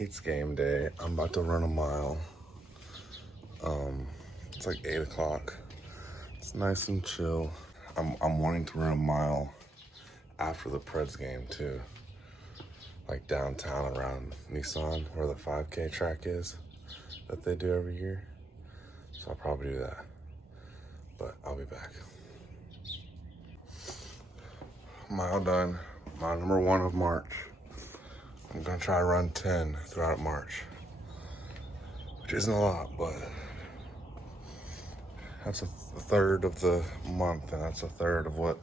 It's game day. I'm about to run a mile. It's like 8 o'clock. It's nice and chill. I'm wanting to run a mile after the Preds game too. Like downtown around Nissan, where the 5K track is that they do every year. So I'll probably do that. But I'll be back. Mile done. Mile number 1 of March. I'm gonna try to run 10 throughout March, which isn't a lot, but that's a third of the month, and that's a third of what,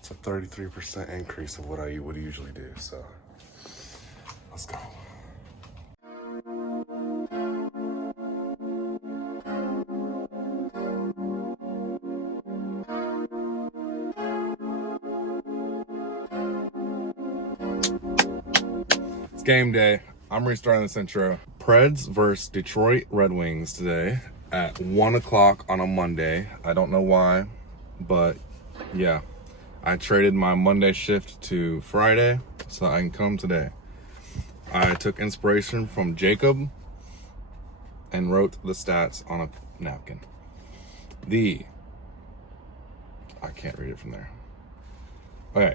it's a 33% increase of what I would usually do, so let's go. It's game day. I'm restarting this intro. Preds versus Detroit Red Wings today at 1 o'clock on a Monday. I don't know why, but yeah. I traded my Monday shift to Friday so I can come today. I took inspiration from Jacob and wrote the stats on a napkin. I can't read it from there. Okay,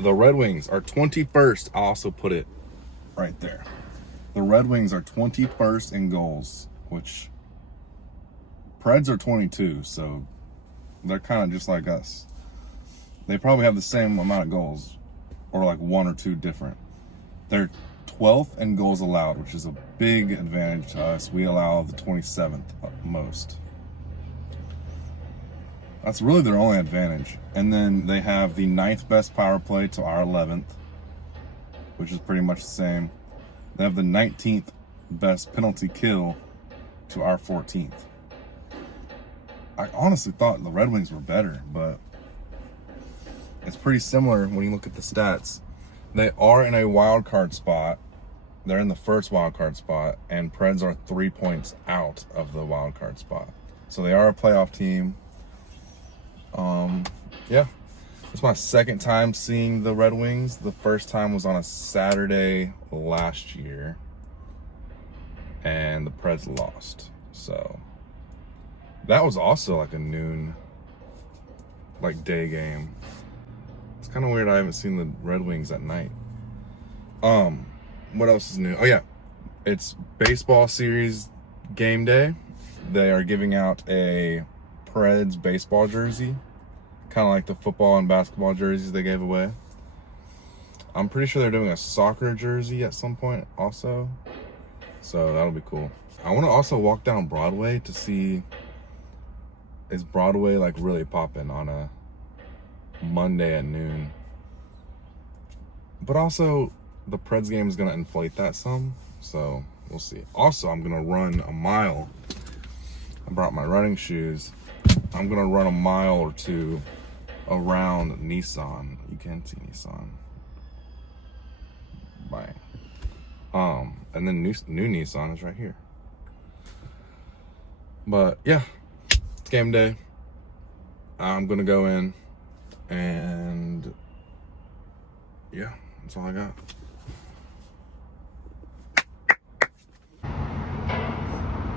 the Red Wings are 21st. I'll also put it right there. The Red Wings are 21st in goals, which Preds are 22, so they're kind of just like us. They probably have the same amount of goals, or like 1 or 2 different. They're 12th in goals allowed, which is a big advantage to us. We allow the 27th most. That's really their only advantage. And then they have the 9th best power play to our 11th, which is pretty much the same. They have the 19th best penalty kill to our 14th. I honestly thought the Red Wings were better, but it's pretty similar when you look at the stats. They are in a wild card spot. They're in the first wild card spot, and Preds are 3 points out of the wild card spot. So they are a playoff team. Yeah. It's my second time seeing the Red Wings. The first time was on a Saturday last year, and the Preds lost. So that was also like a noon, like day game. It's kind of weird I haven't seen the Red Wings at night. What else is new? Oh yeah, it's baseball series game day. They are giving out a Preds baseball jersey, kind of like the football and basketball jerseys they gave away. I'm pretty sure they're doing a soccer jersey at some point also, so that'll be cool. I want to also walk down Broadway to see, is Broadway like really popping on a Monday at noon? But also the Preds game is going to inflate that some, so we'll see. Also, I'm going to run a mile. I brought my running shoes. I'm going to run a mile or 2 around Nissan. You can see Nissan. Bang. And then new Nissan is right here. But yeah, it's game day. I'm going to go in, and yeah, that's all I got.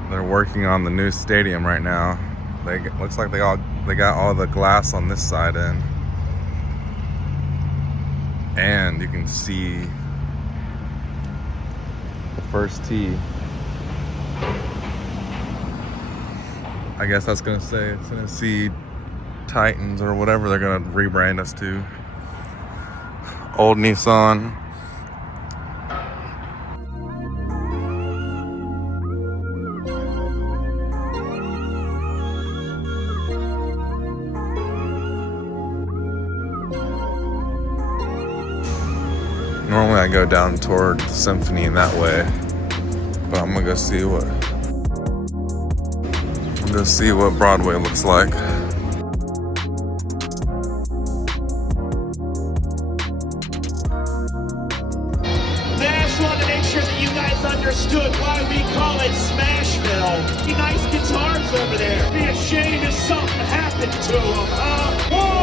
They're working on the new stadium right now. Looks like they got all the glass on this side in, and you can see the first tee. I guess that's gonna say it's gonna see Titans or whatever they're gonna rebrand us to. Old Nissan. Normally I go down toward the Symphony in that way, but I'm gonna go see what Broadway looks like. Nash wanted to make sure that you guys understood why we call it Smashville. Nice guitars over there. Be ashamed if something happened to them, huh? 1,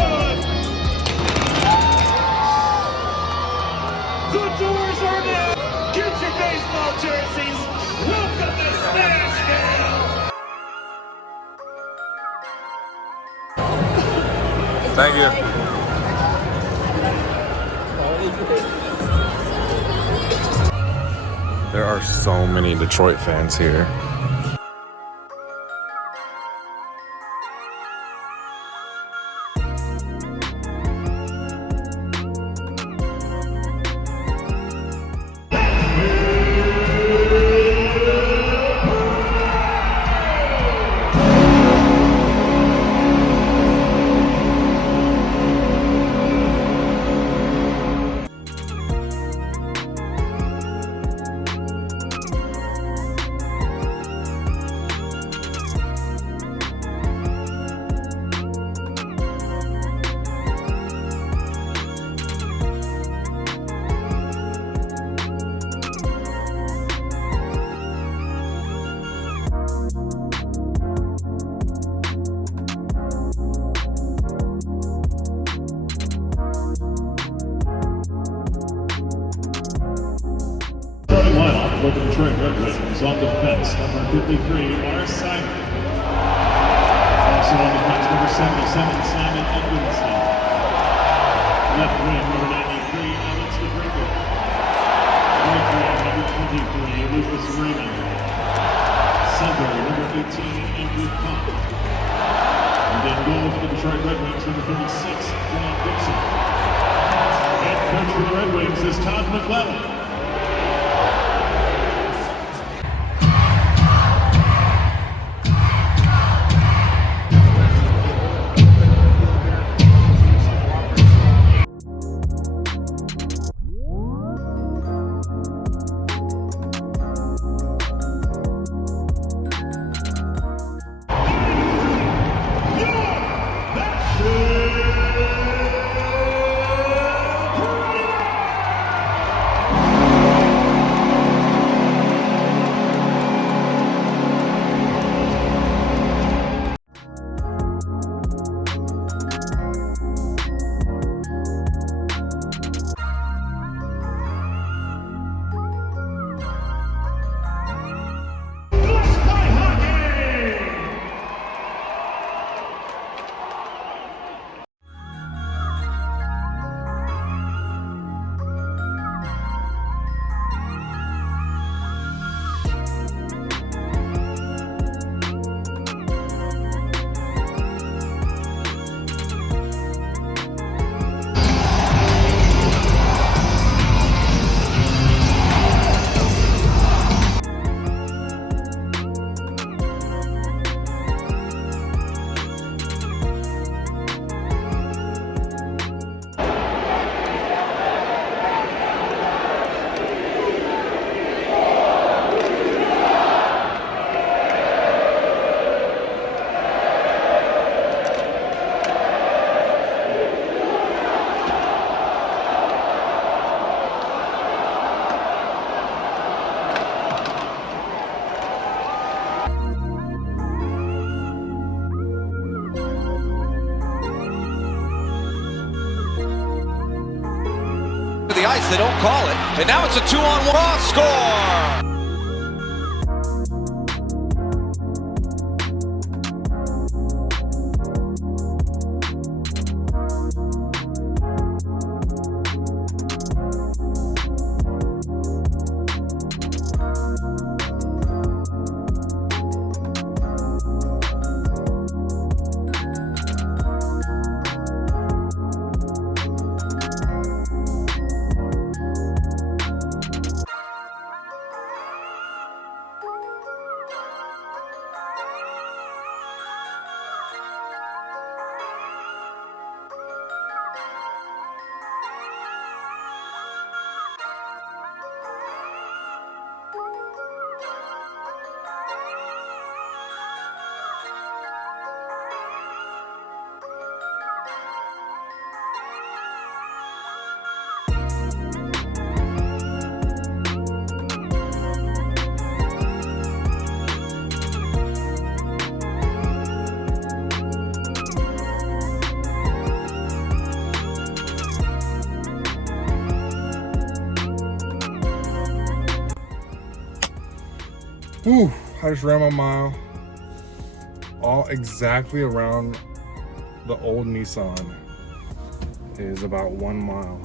doors are now. Get your baseball jerseys. Welcome to Smashville. Thank you. There are so many Detroit fans here. For the Detroit Red Wings is on defense, number 53, R. Simon. Also on defense, number 77, Simon Edwinson. Left wing, number 93, Alex DeBrinker. Right wing, number 23, Lucas Raymond. Center, number 18, Andrew Pop. And then goal for the Detroit Red Wings, number 36, John Dixon. Head coach for the Red Wings is Todd McCaron. The ice, they don't call it, and now it's a 2-on-1 score. Whew, I just ran my mile. All exactly around the old Nissan is about 1 mile.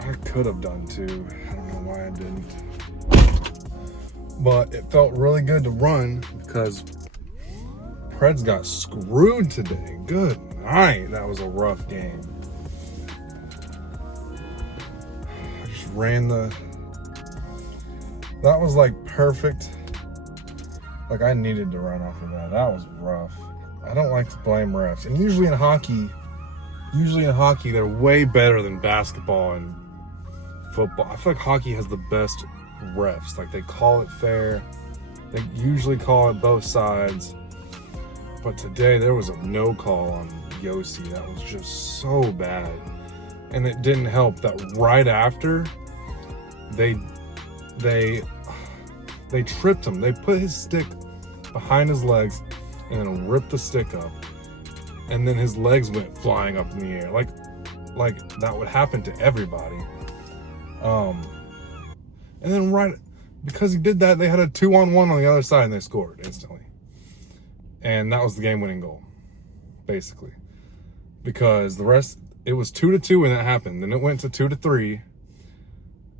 I could have done 2. I don't know why I didn't. But it felt really good to run because Preds got screwed today. Good night. That was a rough game. I just ran that was like perfect. Like I needed to run off of that. That was rough. I don't like to blame refs. And usually in hockey they're way better than basketball and football. I feel like hockey has the best refs. Like they call it fair. They usually call it both sides. But today there was a no call on Yossi. That was just so bad. And it didn't help that right after they tripped him. They put his stick behind his legs and then ripped the stick up. And then his legs went flying up in the air. Like that would happen to everybody. And then right because he did that, they had a 2-on-1 on the other side and they scored instantly. And that was the game-winning goal, basically. Because the rest, it was 2-2 when that happened. Then it went to 2-3.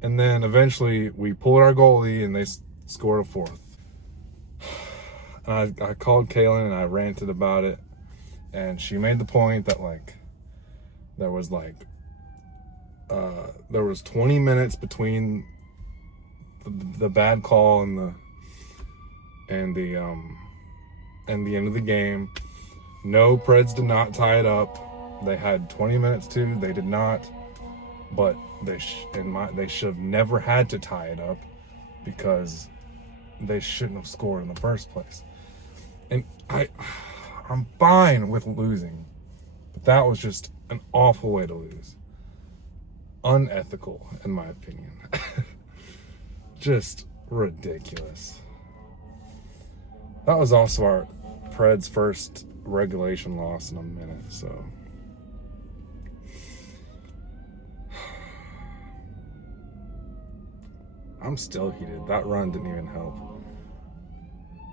And then eventually we pulled our goalie and they scored a 4th. And I called Kaylin and I ranted about it. And she made the point that there was 20 minutes between the bad call and the end of the game. No, Preds did not tie it up. They had 20 minutes to. They did not. But they should have never had to tie it up because they shouldn't have scored in the first place. And I'm fine with losing, but that was just an awful way to lose. Unethical, in my opinion. Just ridiculous. That was also our Preds' first regulation loss in a minute, so. I'm still heated. That run didn't even help.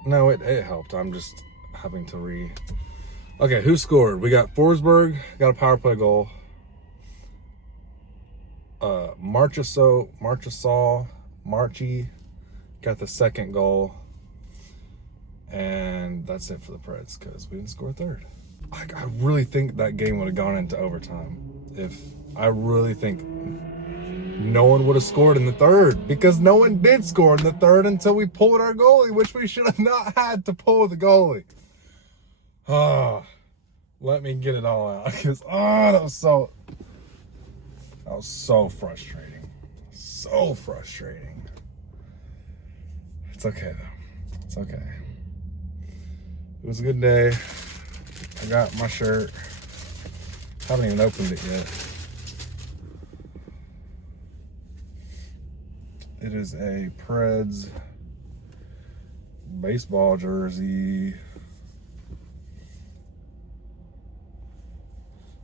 No, it helped. I'm just having to Okay, who scored? We got Forsberg, got a power play goal. Marchie got the second goal. And that's it for the Preds because we didn't score a third. I really think that game would have gone into overtime. I really think no one would have scored in the third because no one did score in the third until we pulled our goalie, which we should have not had to pull the goalie. Let me get it all out because that was so frustrating. So frustrating. It's okay though. It's okay. It was a good day. I got my shirt. Haven't even opened it yet. It is a Preds baseball jersey.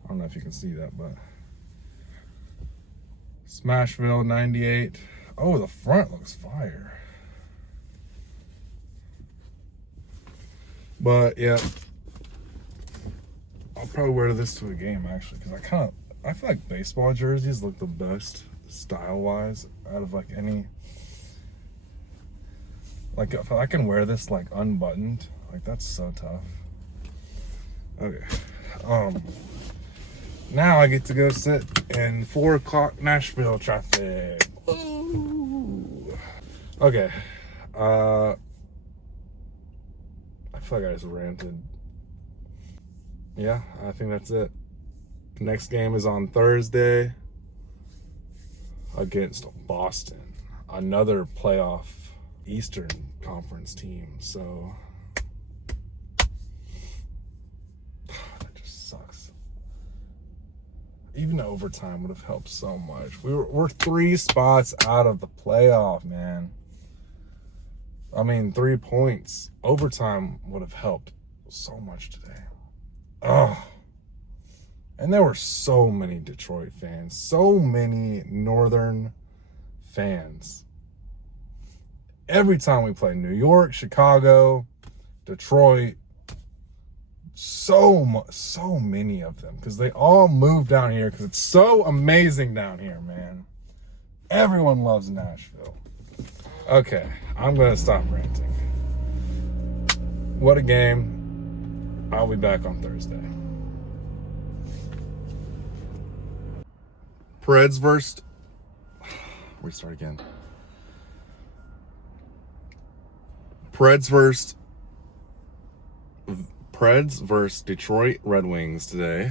I don't know if you can see that, but Smashville 98. Oh, the front looks fire. But yeah, I'll probably wear this to a game actually, because I feel like baseball jerseys look the best style-wise out of any. If I can wear this unbuttoned, that's so tough. Okay, now I get to go sit in 4 o'clock Nashville traffic. Ooh. Okay, I feel like I just ranted. Yeah, I think that's it. Next game is on Thursday against Boston, another playoff Eastern Conference team. So that just sucks. Even overtime would have helped so much. We're 3 spots out of the playoff, man. I mean, 3 points. Overtime would have helped so much today. Oh. And there were so many Detroit fans, so many Northern fans. Every time we play New York, Chicago, Detroit, so many of them, because they all move down here because it's so amazing down here, man. Everyone loves Nashville. Okay, I'm gonna stop ranting. What a game. I'll be back on Thursday. Preds versus... Restart again. Preds versus Detroit Red Wings today.